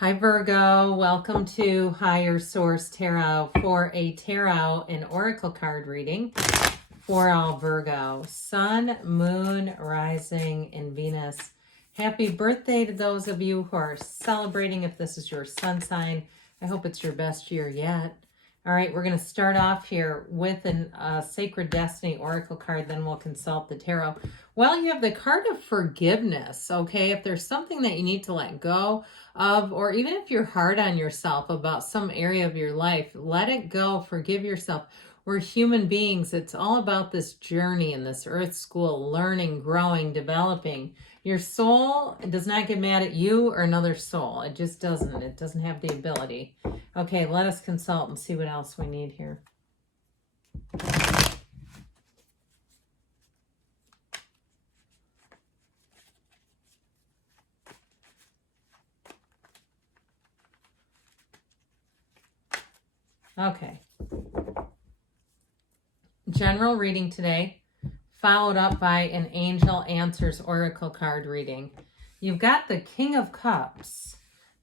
Hi Virgo, welcome to Higher Source Tarot for a tarot and oracle card reading for all Virgo. Sun, Moon, Rising, and Venus. Happy birthday to those of you who are celebrating if this is your sun sign. I hope it's your best year yet. All right, we're going to start off here with a Sacred Destiny oracle card, then we'll consult the tarot. Well, you have the card of forgiveness, okay? If there's something that you need to let go of, or even if you're hard on yourself about some area of your life, let it go, forgive yourself. We're human beings. It's all about this journey in this earth school, learning, growing, developing. Your soul does not get mad at you or another soul. It just doesn't. It doesn't have the ability. Okay, let us consult and see what else we need here. Okay. General reading today, followed up by an Angel Answers Oracle card reading. You've got the King of Cups,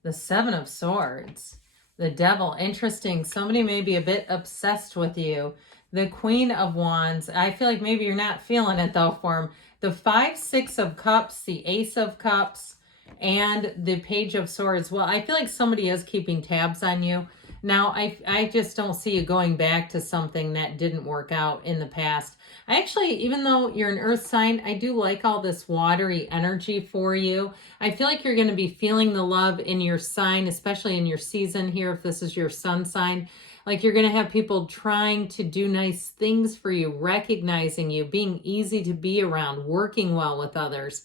the Seven of Swords, the Devil. Interesting. Somebody may be a bit obsessed with you. The Queen of Wands. I feel like maybe you're not feeling it though for him. The 5, 6 of Cups, the Ace of Cups, and the Page of Swords. Well, I feel like somebody is keeping tabs on you. Now, I just don't see you going back to something that didn't work out in the past. I actually, even though you're an earth sign, I do like all this watery energy for you. I feel like you're going to be feeling the love in your sign, especially in your season here, if this is your sun sign. Like you're going to have people trying to do nice things for you, recognizing you, being easy to be around, working well with others.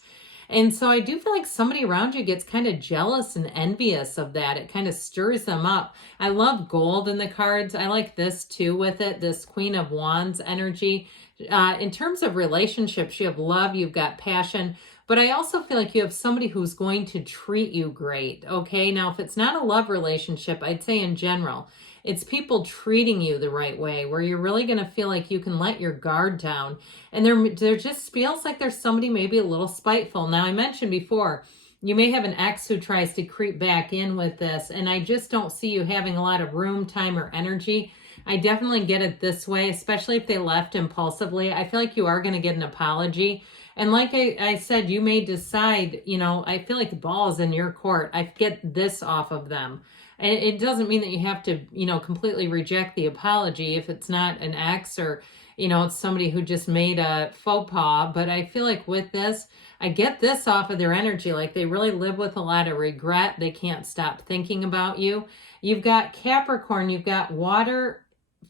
And so I do feel like somebody around you gets kind of jealous and envious of that. It kind of stirs them up. I love gold in the cards. I like this too with it, this Queen of Wands energy. In terms of relationships, you have love, you've got passion, but I also feel like you have somebody who's going to treat you great, okay? Now, if it's not a love relationship, I'd say in general, it's people treating you the right way where you're really going to feel like you can let your guard down. And there just feels like there's somebody maybe a little spiteful. Now, I mentioned before, you may have an ex who tries to creep back in with this, and I just don't see you having a lot of room, time, or energy. I definitely get it this way, especially if they left impulsively. I feel like you are going to get an apology. And like I said, you may decide, I feel like the ball is in your court. I get this off of them. And it doesn't mean that you have to, completely reject the apology if it's not an ex or, it's somebody who just made a faux pas. But I feel like with this, I get this off of their energy. Like they really live with a lot of regret. They can't stop thinking about you. You've got Capricorn, you've got water,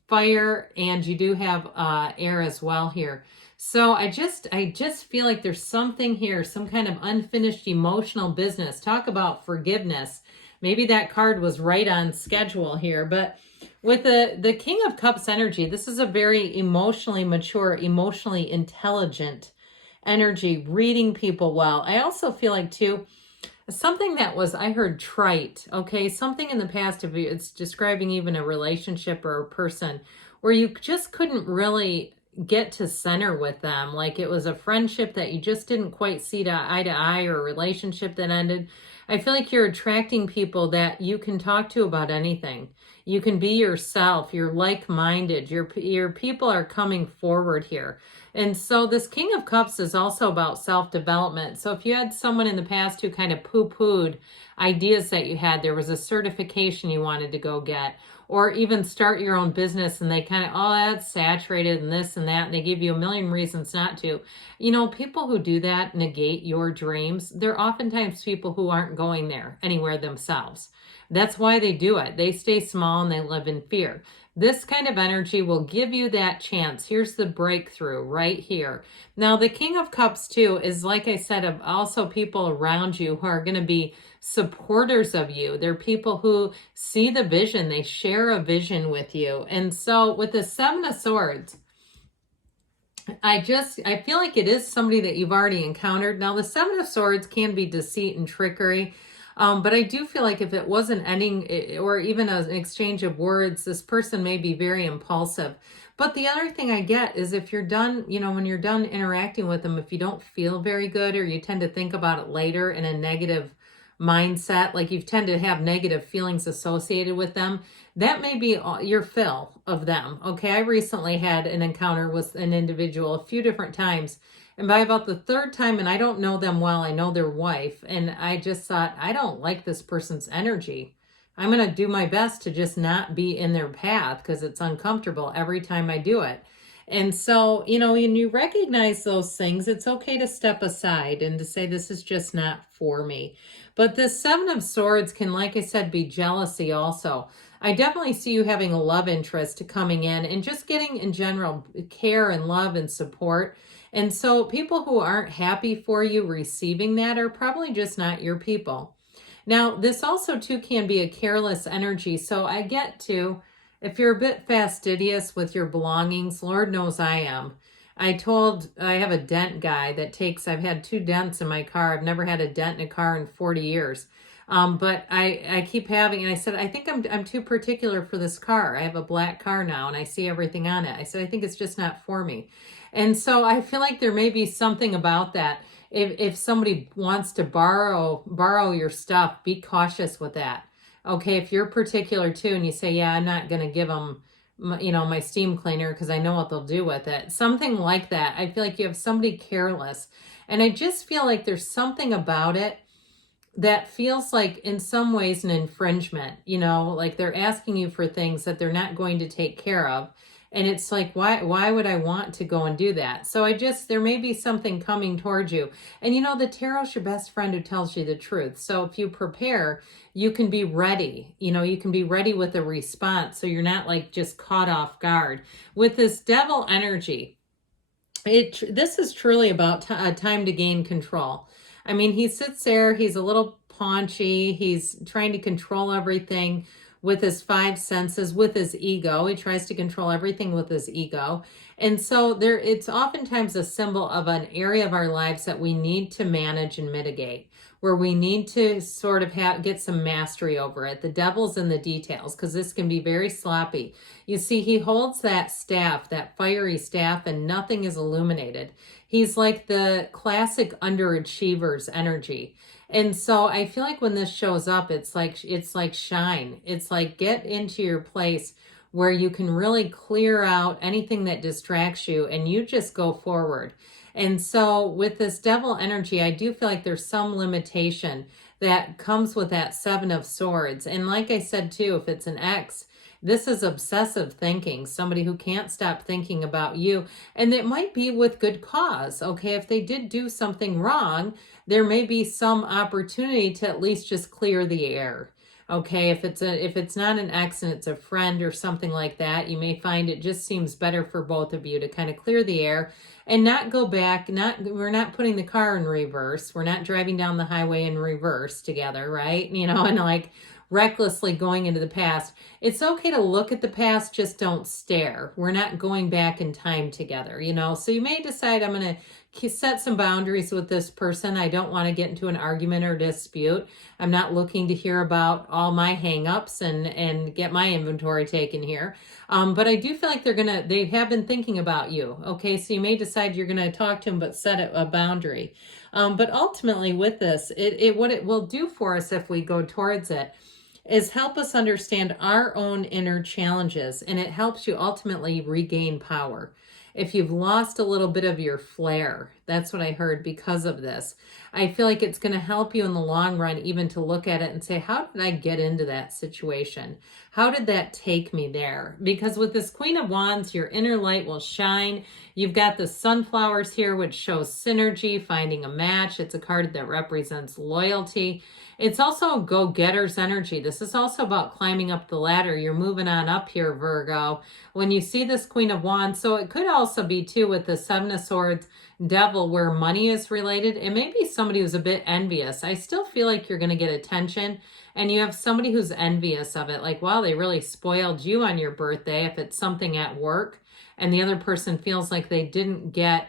fire, and you do have air as well here. So I just feel like there's something here, some kind of unfinished emotional business. Talk about forgiveness. Maybe that card was right on schedule here, but with the King of Cups energy, this is a very emotionally mature, emotionally intelligent energy, reading people well. I also feel like too, something that was, I heard trite, okay? Something in the past, if it's describing even a relationship or a person where you just couldn't really get to center with them. Like it was a friendship that you just didn't quite see to eye, or a relationship that ended. I feel like you're attracting people that you can talk to about anything. You can be yourself. You're like-minded. Your people are coming forward here. And so this King of Cups is also about self-development. So if you had someone in the past who kind of poo-pooed ideas that you had, there was a certification you wanted to go get, or even start your own business and they kind of, oh, that's saturated and this and that, and they give you a million reasons not to. People who do that negate your dreams. They're oftentimes people who aren't going there anywhere themselves. That's why they do it. They stay small and they live in fear. This kind of energy will give you that chance. Here's the breakthrough right here. Now, the King of Cups, too, is, like I said, of also people around you who are going to be supporters of you. They're people who see the vision. They share a vision with you. And so with the Seven of Swords, I feel like it is somebody that you've already encountered. Now, the Seven of Swords can be deceit and trickery. But I do feel like if it wasn't ending or even an exchange of words, this person may be very impulsive. But the other thing I get is if you're done, when you're done interacting with them, if you don't feel very good or you tend to think about it later in a negative mindset, like you tend to have negative feelings associated with them, that may be your fill of them. Okay, I recently had an encounter with an individual a few different times, and by about the third time, and I don't know them well, I know their wife, and I just thought, I don't like this person's energy. I'm going to do my best to just not be in their path because it's uncomfortable every time I do it. And so, when you recognize those things, it's okay to step aside and to say, this is just not for me. But the Seven of Swords can, like I said, be jealousy also. I definitely see you having a love interest coming in and just getting in general care and love and support. And so people who aren't happy for you receiving that are probably just not your people. Now, this also too can be a careless energy. So I get to, if you're a bit fastidious with your belongings, Lord knows I am. I have a dent guy that I've had 2 dents in my car. I've never had a dent in a car in 40 years. But I keep having, and I said, I think I'm too particular for this car. I have a black car now and I see everything on it. I said, I think it's just not for me. And so I feel like there may be something about that. If somebody wants to borrow your stuff, be cautious with that. Okay, if you're particular too, and you say, yeah, I'm not going to give them, my steam cleaner because I know what they'll do with it. Something like that. I feel like you have somebody careless. And I just feel like there's something about it that feels like in some ways an infringement, like they're asking you for things that they're not going to take care of. And it's like, why would I want to go and do that? So there may be something coming towards you. And the tarot's your best friend who tells you the truth. So if you prepare, you can be ready. You can be ready with a response. So you're not like just caught off guard. With this devil energy, this is truly about time to gain control. I mean, he sits there, he's a little paunchy, he's trying to control everything with his 5 senses, with his ego. He tries to control everything with his ego. And so it's oftentimes a symbol of an area of our lives that we need to manage and mitigate, where we need to sort of get some mastery over it. The devil's in the details, because this can be very sloppy. You see, he holds that staff, that fiery staff, and nothing is illuminated. He's like the classic underachiever's energy. And so I feel like when this shows up, it's like shine. It's like get into your place where you can really clear out anything that distracts you and you just go forward. And so with this devil energy, I do feel like there's some limitation that comes with that 7 of Swords. And like I said too, if it's an ex, this is obsessive thinking, somebody who can't stop thinking about you. And it might be with good cause, okay? If they did do something wrong, there may be some opportunity to at least just clear the air. Okay, if it's not an ex and it's a friend or something like that, you may find it just seems better for both of you to kind of clear the air and not go back. We're not putting the car in reverse. We're not driving down the highway in reverse together, right? And like recklessly going into the past. It's okay to look at the past, just don't stare. We're not going back in time together, So you may decide, I'm going to set some boundaries with this person. I don't want to get into an argument or dispute. I'm not looking to hear about all my hangups and get my inventory taken here. But I do feel like they have been thinking about you. Okay, so you may decide you're going to talk to them, but set a boundary. But ultimately with this, what it will do for us if we go towards it is help us understand our own inner challenges, and it helps you ultimately regain power. If you've lost a little bit of your flair, that's what I heard because of this. I feel like it's going to help you in the long run even to look at it and say, how did I get into that situation? How did that take me there? Because with this Queen of Wands, your inner light will shine. You've got the sunflowers here, which shows synergy, finding a match. It's a card that represents loyalty. It's also a go-getter's energy. This is also about climbing up the ladder. You're moving on up here, Virgo. When you see this Queen of Wands, so it could also be too with the 7 of Swords, Devil, where money is related. It may be somebody who's a bit envious. I still feel like you're going to get attention, and you have somebody who's envious of it. Like, wow, they really spoiled you on your birthday if it's something at work, and the other person feels like they didn't get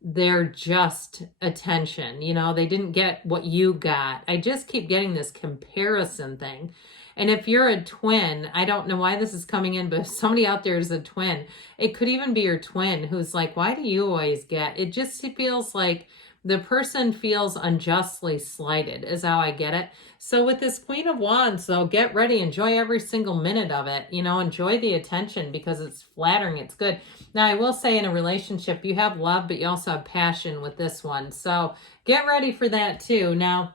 their just attention. They didn't get what you got. I just keep getting this comparison thing. And if you're a twin, I don't know why this is coming in, but if somebody out there is a twin, it could even be your twin who's like, why do you always get? It just feels like The person feels unjustly slighted is how I get it. So with this Queen of Wands, though, get ready. Enjoy every single minute of it. You know, enjoy the attention because it's flattering. It's good. Now, I will say in a relationship, you have love, but you also have passion with this one. So get ready for that too. Now,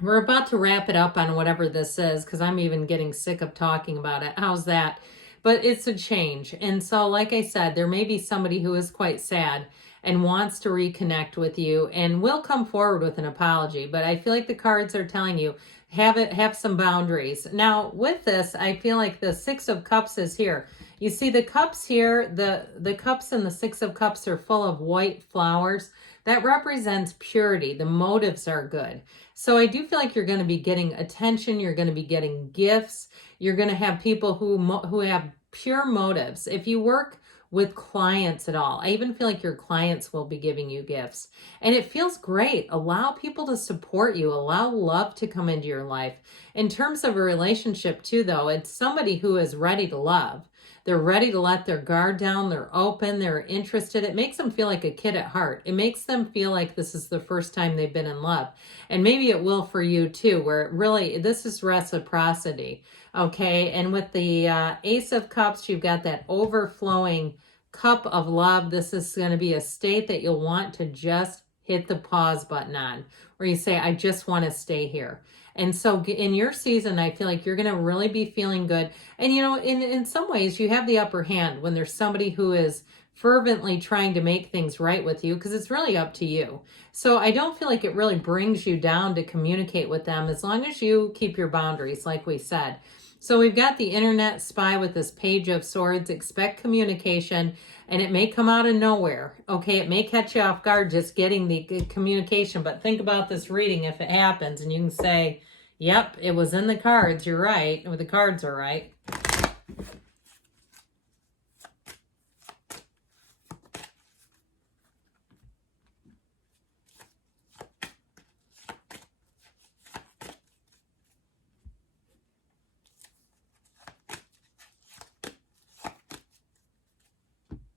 we're about to wrap it up on whatever this is because I'm even getting sick of talking about it. How's that? But it's a change. And so, like I said, there may be somebody who is quite sad and wants to reconnect with you and will come forward with an apology. But I feel like the cards are telling you, have some boundaries. Now, with this, I feel like the Six of Cups is here. You see the cups here, the cups and the Six of Cups are full of white flowers. That represents purity. The motives are good. So I do feel like you're going to be getting attention. You're going to be getting gifts. You're going to have people who have pure motives. If you work with clients at all, I even feel like your clients will be giving you gifts. And it feels great. Allow people to support you. Allow love to come into your life. In terms of a relationship too, though, it's somebody who is ready to love. They're ready to let their guard down. They're open. They're interested. It makes them feel like a kid at heart. It makes them feel like this is the first time they've been in love. And maybe it will for you too, where it really, this is reciprocity. Okay. And with the Ace of Cups, you've got that overflowing cup of love. This is going to be a state that you'll want to just hit the pause button on, where you say, I just want to stay here. And so in your season, I feel like you're going to really be feeling good. And, you know, in some ways, you have the upper hand when there's somebody who is fervently trying to make things right with you, because it's really up to you. So I don't feel like it really brings you down to communicate with them as long as you keep your boundaries, like we said. So we've got the internet spy with this Page of Swords. Expect communication, and it may come out of nowhere. Okay, it may catch you off guard just getting the communication, but think about this reading if it happens, and you can say, yep, it was in the cards. You're right. Or the cards are right.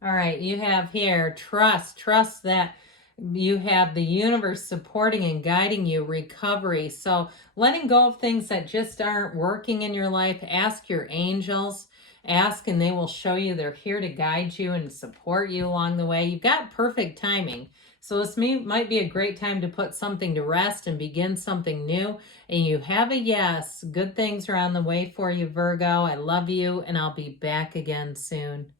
All right, you have here trust. Trust that you have the universe supporting and guiding you, recovery. So letting go of things that just aren't working in your life. Ask your angels. Ask and they will show you. They're here to guide you and support you along the way. You've got perfect timing. So this might be a great time to put something to rest and begin something new. And you have a yes. Good things are on the way for you, Virgo. I love you, and I'll be back again soon.